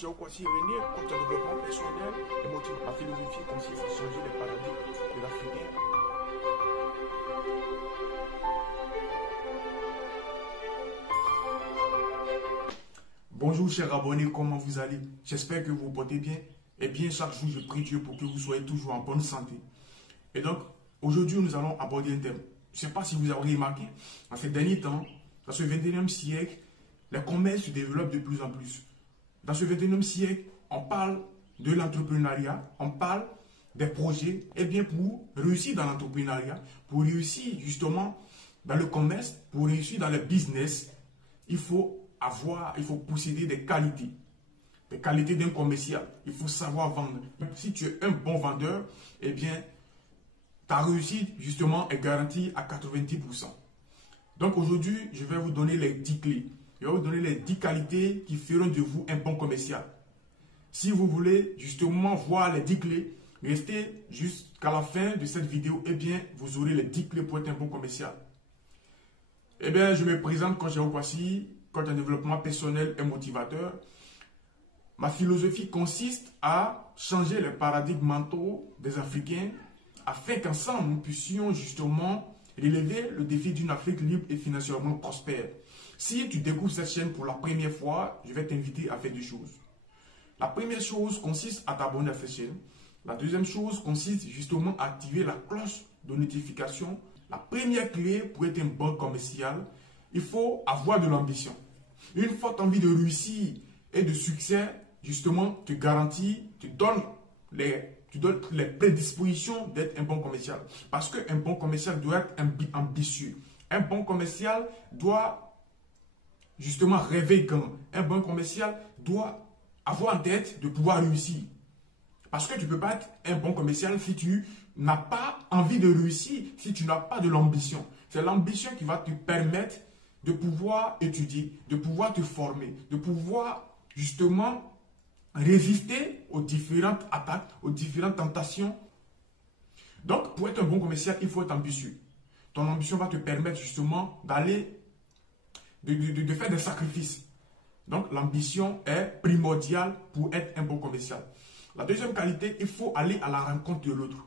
coach Kwasi René, coach en développement personnel et motive ma philosophie consiste à changer les paradigmes de l'Africain. Bonjour chers abonnés, comment vous allez? J'espère que vous vous portez bien. Et bien chaque jour, je prie Dieu pour que vous soyez toujours en bonne santé. Et donc, aujourd'hui, nous allons aborder un thème. Je ne sais pas si vous avez remarqué, en ces derniers temps, dans ce 21e siècle, les commerces se développent de plus en plus. Dans ce 21e siècle, on parle de l'entrepreneuriat, on parle des projets. Et bien pour réussir dans l'entrepreneuriat, pour réussir justement dans le commerce, pour réussir dans le business, il faut posséder des qualités d'un commercial. Il faut savoir vendre. Si tu es un bon vendeur, eh bien, ta réussite justement est garantie à 90%. Donc aujourd'hui, je vais vous donner les 10 clés. Je vais vous donner les 10 qualités qui feront de vous un bon commercial. Si vous voulez justement voir les 10 clés, restez jusqu'à la fin de cette vidéo. Eh bien, vous aurez les 10 clés pour être un bon commercial. Eh bien, je me présente quand j'ai Kwasi, coach en développement personnel et motivateur. Ma philosophie consiste à changer les paradigmes mentaux des Africains afin qu'ensemble nous puissions justement relever le défi d'une Afrique libre et financièrement prospère. Si tu découvres cette chaîne pour la première fois, je vais t'inviter à faire deux choses. La première chose consiste à t'abonner à cette chaîne. La deuxième chose consiste justement à activer la cloche de notification. La première clé pour être un bon commercial, il faut avoir de l'ambition. Une forte envie de réussir et de succès, justement, te garantit, te donne les prédispositions d'être un bon commercial. Parce qu'un bon commercial doit être ambitieux. Un bon commercial doit justement rêver grand. Un bon commercial doit avoir en tête de pouvoir réussir. Parce que tu ne peux pas être un bon commercial si tu n'as pas envie de réussir, si tu n'as pas de l'ambition. C'est l'ambition qui va te permettre de pouvoir étudier, de pouvoir te former, de pouvoir justement résister aux différentes attaques, aux différentes tentations. Donc, pour être un bon commercial, il faut être ambitieux. Ton ambition va te permettre justement d'aller, de faire des sacrifices. Donc, l'ambition est primordiale pour être un bon commercial. La deuxième qualité, il faut aller à la rencontre de l'autre.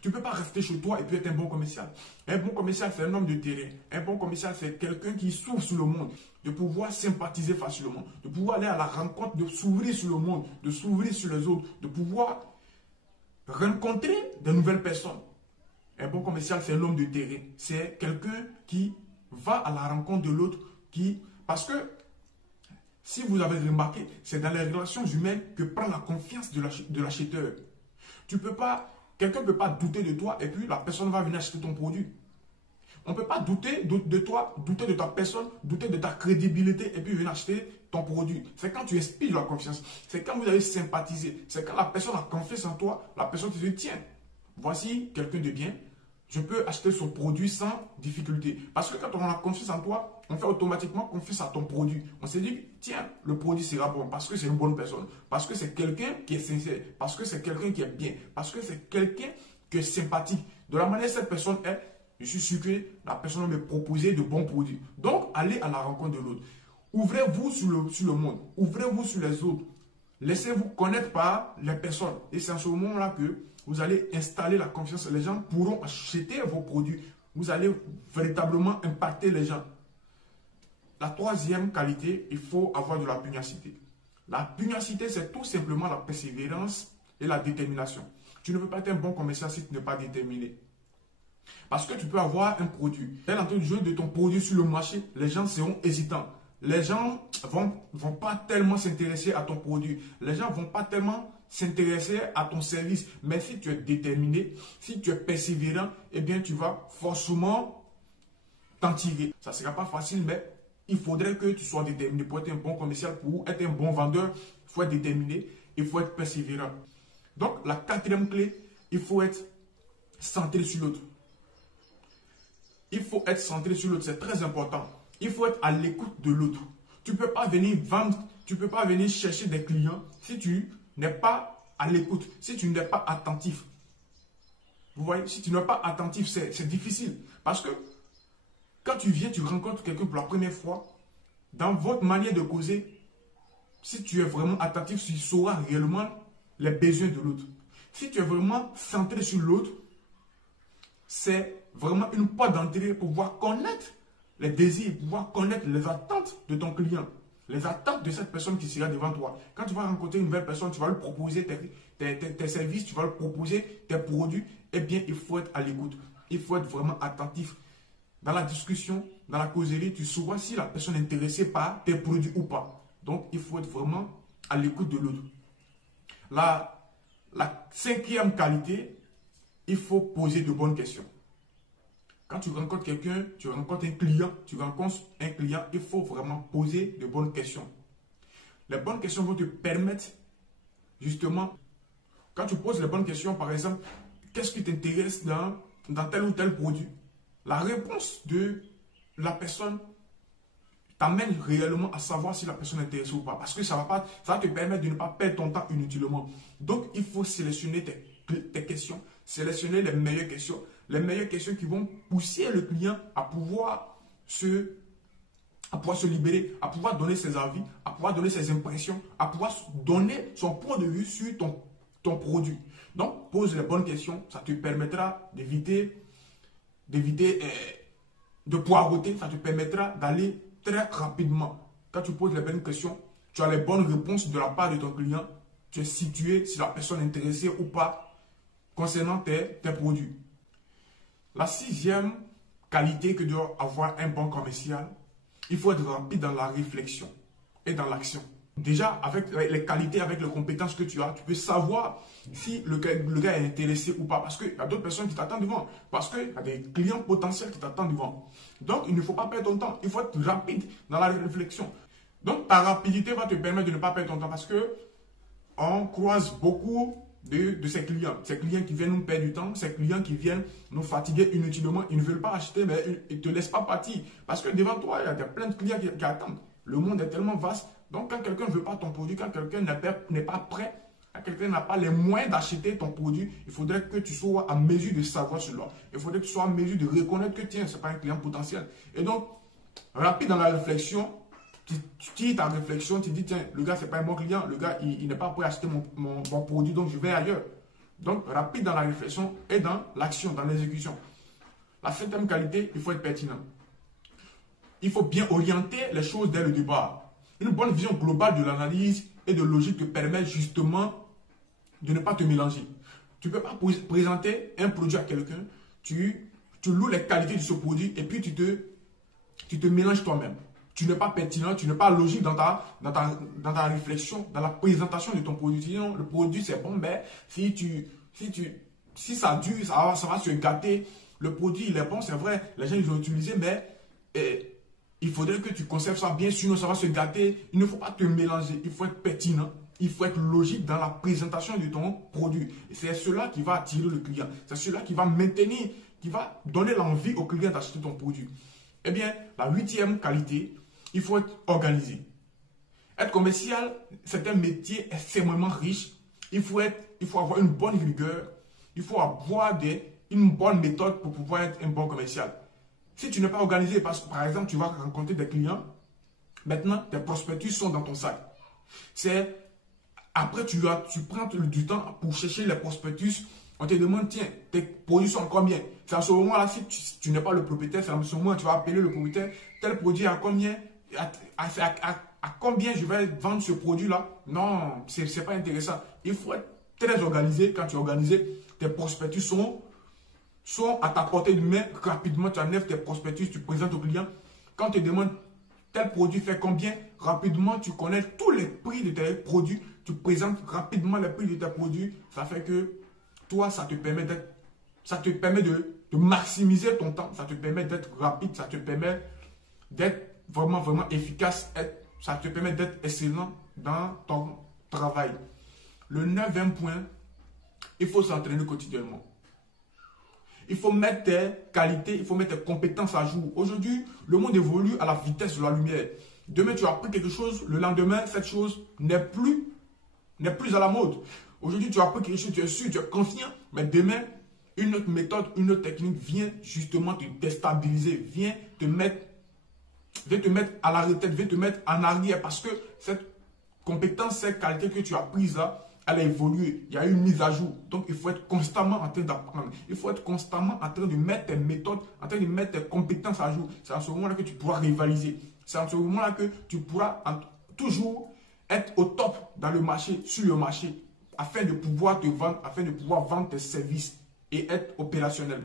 Tu ne peux pas rester chez toi et puis être un bon commercial. Un bon commercial, c'est un homme de terrain. Un bon commercial, c'est quelqu'un qui s'ouvre sur le monde, de pouvoir sympathiser facilement, de pouvoir aller à la rencontre, de s'ouvrir sur le monde, de s'ouvrir sur les autres, de pouvoir rencontrer de nouvelles personnes. Un bon commercial, c'est un homme de terrain. C'est quelqu'un qui va à la rencontre de l'autre, parce que, si vous avez remarqué, c'est dans les relations humaines que prend la confiance de l'acheteur. Quelqu'un ne peut pas douter de toi et puis la personne va venir acheter ton produit. On ne peut pas douter de toi, douter de ta personne, douter de ta crédibilité et puis venir acheter ton produit. C'est quand tu inspires la confiance. C'est quand vous avez sympathisé. C'est quand la personne a confiance en toi, la personne te dit, tiens, voici quelqu'un de bien. Je peux acheter son produit sans difficulté. Parce que quand on a confiance en toi, on fait automatiquement confiance à ton produit. On se dit, tiens, le produit sera bon parce que c'est une bonne personne. Parce que c'est quelqu'un qui est sincère. Parce que c'est quelqu'un qui est bien. Parce que c'est quelqu'un qui est sympathique. De la manière dont cette personne est, je suis sûr que la personne va me proposer de bons produits. Donc, allez à la rencontre de l'autre. Ouvrez-vous sur le monde. Ouvrez-vous sur les autres. Laissez-vous connaître par les personnes. Et c'est en ce moment-là que vous allez installer la confiance. Les gens pourront acheter vos produits. Vous allez véritablement impacter les gens. La troisième qualité, il faut avoir de la pugnacité. La pugnacité, c'est tout simplement la persévérance et la détermination. Tu ne peux pas être un bon commercial si tu n'es pas déterminé. Parce que tu peux avoir un produit. Dès l'entrée du jeu de ton produit sur le marché, les gens seront hésitants. Les gens vont pas tellement s'intéresser à ton produit. Les gens vont pas tellement s'intéresser à ton service. Mais si tu es déterminé, si tu es persévérant, eh bien tu vas forcément t'en tirer. Ça ne sera pas facile, mais il faudrait que tu sois déterminé. Pour être un bon commercial, pour être un bon vendeur, il faut être déterminé, il faut être persévérant. Donc la quatrième clé, il faut être centré sur l'autre. Il faut être centré sur l'autre, c'est très important. Il faut être à l'écoute de l'autre. Tu ne peux pas venir vendre, tu ne peux pas venir chercher des clients si tu n'es pas à l'écoute, si tu n'es pas attentif. Vous voyez, si tu n'es pas attentif, c'est difficile. Parce que quand tu viens, tu rencontres quelqu'un pour la première fois, dans votre manière de causer, Si tu es vraiment attentif, tu sauras réellement les besoins de l'autre. Si tu es vraiment centré sur l'autre, c'est vraiment une porte d'entrée pour pouvoir connaître les désirs, pouvoir connaître les attentes de ton client, les attentes de cette personne qui sera devant toi. Quand tu vas rencontrer une nouvelle personne, tu vas lui proposer tes services, tu vas lui proposer tes produits, eh bien, il faut être à l'écoute. Il faut être vraiment attentif. Dans la discussion, dans la causerie, tu sauras si la personne est intéressée par tes produits ou pas. Donc, il faut être vraiment à l'écoute de l'autre. La cinquième qualité, il faut poser de bonnes questions. Quand tu rencontres quelqu'un, tu rencontres un client, il faut vraiment poser de bonnes questions. Les bonnes questions vont te permettre, justement, quand tu poses les bonnes questions, par exemple, qu'est-ce qui t'intéresse dans tel ou tel produit? La réponse de la personne t'amène réellement à savoir si la personne est intéressée ou pas. Parce que ça va te permettre de ne pas perdre ton temps inutilement. Donc, il faut sélectionner tes questions, sélectionner les meilleures questions qui vont pousser le client à pouvoir se libérer, à pouvoir donner ses avis, à pouvoir donner ses impressions, à pouvoir donner son point de vue sur ton produit. Donc, pose les bonnes questions, ça te permettra d'éviter de poireauter, ça te permettra d'aller très rapidement. Quand tu poses les bonnes questions, tu as les bonnes réponses de la part de ton client, tu es situé si la personne est intéressée ou pas concernant tes produits. La sixième qualité que doit avoir un bon commercial, il faut être rapide dans la réflexion et dans l'action. Déjà, avec les qualités, avec les compétences que tu as, tu peux savoir si le gars est intéressé ou pas. Parce qu'il y a d'autres personnes qui t'attendent devant. Parce qu'il y a des clients potentiels qui t'attendent devant. Donc, il ne faut pas perdre ton temps. Il faut être rapide dans la réflexion. Donc, ta rapidité va te permettre de ne pas perdre ton temps. Parce que on croise beaucoup de ces clients. Ces clients qui viennent nous perdre du temps. Ces clients qui viennent nous fatiguer inutilement. Ils ne veulent pas acheter, mais ils ne te laissent pas partir. Parce que devant toi, il y a plein de clients qui attendent. Le monde est tellement vaste. Donc, quand quelqu'un ne veut pas ton produit, quand quelqu'un n'est pas prêt, quand quelqu'un n'a pas les moyens d'acheter ton produit, il faudrait que tu sois en mesure de savoir cela. Il faudrait que tu sois en mesure de reconnaître que tiens, ce n'est pas un client potentiel. Et donc, rapide dans la réflexion, tu tires ta réflexion, tu dis tiens, le gars, ce n'est pas un bon client, le gars, il n'est pas prêt à acheter mon produit, donc je vais ailleurs. Donc, rapide dans la réflexion et dans l'action, dans l'exécution. La septième qualité, il faut être pertinent. Il faut bien orienter les choses dès le départ. Une bonne vision globale de l'analyse et de logique te permet justement de ne pas te mélanger. Tu ne peux pas présenter un produit à quelqu'un, tu loues les qualités de ce produit et puis tu te mélanges toi-même. Tu n'es pas pertinent, tu n'es pas logique dans ta réflexion, dans la présentation de ton produit. Sinon, le produit c'est bon, mais si ça dure, ça va se gâter. Le produit il est bon, c'est vrai, les gens ils ont utilisé, mais il faudrait que tu conserves ça bien, sinon ça va se gâter. Il ne faut pas te mélanger, il faut être pertinent, il faut être logique dans la présentation de ton produit. C'est cela qui va attirer le client, c'est cela qui va maintenir, qui va donner l'envie au client d'acheter ton produit. Eh bien, la huitième qualité, il faut être organisé. Être commercial, c'est un métier extrêmement riche. Il faut avoir une bonne rigueur, il faut avoir une bonne méthode pour pouvoir être un bon commercial. Si tu n'es pas organisé, parce que par exemple, tu vas rencontrer des clients, maintenant, tes prospectus sont dans ton sac. Après, tu prends du temps pour chercher les prospectus. On te demande, tiens, tes produits sont combien? C'est à ce moment-là, si tu n'es pas le propriétaire, c'est à ce moment-là, tu vas appeler le propriétaire, tel produit à combien? À combien je vais vendre ce produit-là? Non, ce n'est pas intéressant. Il faut être très organisé. Quand tu es organisé, tes prospectus sont à ta portée de main. Rapidement, tu enlèves tes prospectus, tu présentes au client. Quand on te demande tel produit fait combien, rapidement, tu connais tous les prix de tes produits. Tu présentes rapidement les prix de tes produits. Ça fait que toi, ça te permet de maximiser ton temps. Ça te permet d'être rapide. Ça te permet d'être vraiment, vraiment efficace. Ça te permet d'être excellent dans ton travail. Le 9e point, il faut s'entraîner quotidiennement. Il faut mettre tes qualités, il faut mettre tes compétences à jour. Aujourd'hui, le monde évolue à la vitesse de la lumière. Demain, tu as appris quelque chose, le lendemain, cette chose n'est plus à la mode. Aujourd'hui, tu as appris quelque chose, tu es sûr, tu es confiant, mais demain, une autre méthode, une autre technique vient justement te déstabiliser, vient te mettre à la retraite, vient te mettre en arrière parce que compétences, ces qualités que tu as prises là, elle a évolué, il y a eu une mise à jour. Donc, il faut être constamment en train d'apprendre. Il faut être constamment en train de mettre tes méthodes, en train de mettre tes compétences à jour. C'est en ce moment-là que tu pourras rivaliser. C'est en ce moment-là que tu pourras toujours être au top dans le marché, sur le marché, afin de pouvoir te vendre, afin de pouvoir vendre tes services et être opérationnel.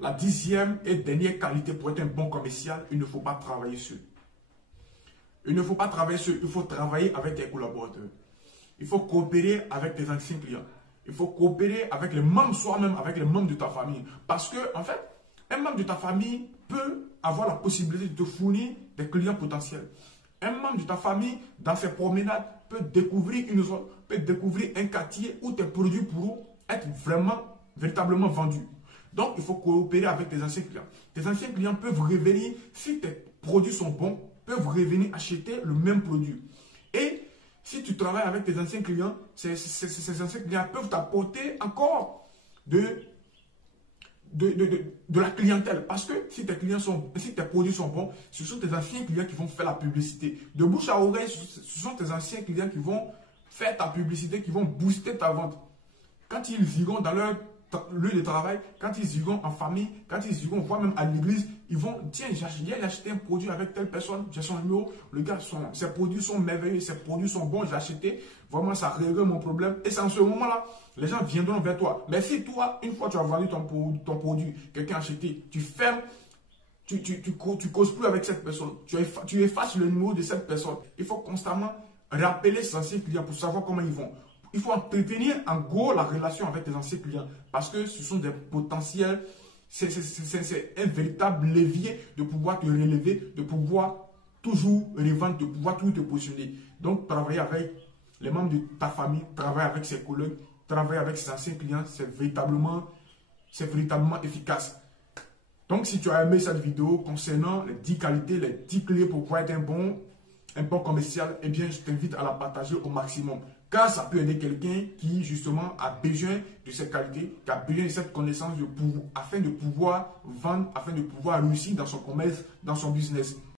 La 10e et dernière qualité pour être un bon commercial, il ne faut pas travailler seul. Il ne faut pas travailler seul, il faut travailler avec tes collaborateurs. Il faut coopérer avec tes anciens clients. Il faut coopérer avec les membres, soi-même avec les membres de ta famille. Parce que, en fait, un membre de ta famille peut avoir la possibilité de te fournir des clients potentiels. Un membre de ta famille, dans ses promenades, peut découvrir une zone, peut découvrir un quartier où tes produits pourront être véritablement vendus. Donc, il faut coopérer avec tes anciens clients. Tes anciens clients peuvent revenir, si tes produits sont bons, peuvent revenir acheter le même produit. Et si tu travailles avec tes anciens clients, ces anciens clients peuvent t'apporter encore de la clientèle. Parce que si tes produits sont bons, ce sont tes anciens clients qui vont faire la publicité. De bouche à oreille, ce sont tes anciens clients qui vont faire ta publicité, qui vont booster ta vente. Quand ils iront dans leur lieu de travail, quand ils iront en famille, quand ils iront voire même à l'église, ils vont, tiens, j'ai acheté un produit avec telle personne, j'ai son numéro, le gars, ses produits sont merveilleux, ses produits sont bons, j'ai acheté, vraiment ça règle mon problème. Et c'est en ce moment-là, les gens viendront vers toi. Mais si toi, une fois tu as vendu ton produit, quelqu'un a acheté, tu fermes, tu causes plus avec cette personne, tu effaces le numéro de cette personne. Il faut constamment rappeler ses anciens clients pour savoir comment ils vont. Il faut entretenir en gros la relation avec tes anciens clients parce que ce sont des potentiels, c'est un véritable levier de pouvoir te relever, de pouvoir toujours revendre, de pouvoir toujours te positionner. Donc, travailler avec les membres de ta famille, travailler avec ses collègues, travailler avec ses anciens clients, c'est véritablement efficace. Donc, si tu as aimé cette vidéo concernant les 10 qualités, les 10 clés pour pouvoir être un bon commercial, eh bien, je t'invite à la partager au maximum. Car ça peut aider quelqu'un qui, justement, a besoin de cette qualité, qui a besoin de cette connaissance afin de pouvoir vendre, afin de pouvoir réussir dans son commerce, dans son business.